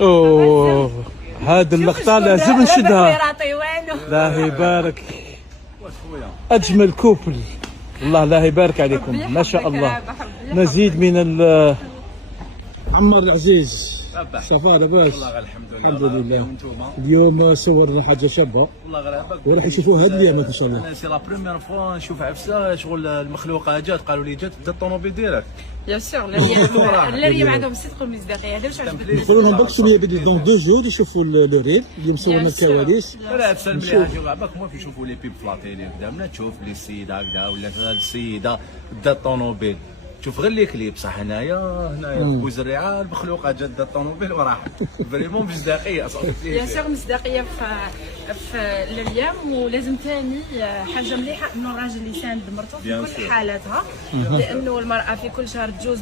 اوه هاد اللقطة لازم نشدها. الله يبارك، أجمل كوبل، الله لا يبارك عليكم ما شاء الله. مزيد من عمار العزيز، صافا لاباس؟ والله الحمد لله. اليوم صورنا حاجة شابة والله غير وراح يشوفوها هاد الأيامات إن شاء الله. انا سي لا بريمير فوا نشوف عفسه شغل المخلوقه جات قالوا لي جات بدا الطوموبيل ديريكت. بيان سور الريم عندهم صدق والمصداقيه. هذا واش عجبتني. نقولوا لهم برك شنو بدي دون دو جور يشوفوا لو ريل. اليوم صورنا الكواليس. لا عفسه مليحه جو باك ما يشوفوا لي بيب فلاتيلي قدامنا تشوف لي السيده هكذا ولا هذه السيده بدا الطوموبيل شوف غير لي كليب صح. هنايا بوز الرعاع المخلوقه جات الطوموبيل وراحت فريمون مصداقيه اصاحبي. بيان سور مصداقيه في الريم. ولازم ثاني حاجه مليحه انه الراجل يساند مرته في كل حالاتها، لانه المراه في كل شهر تجوز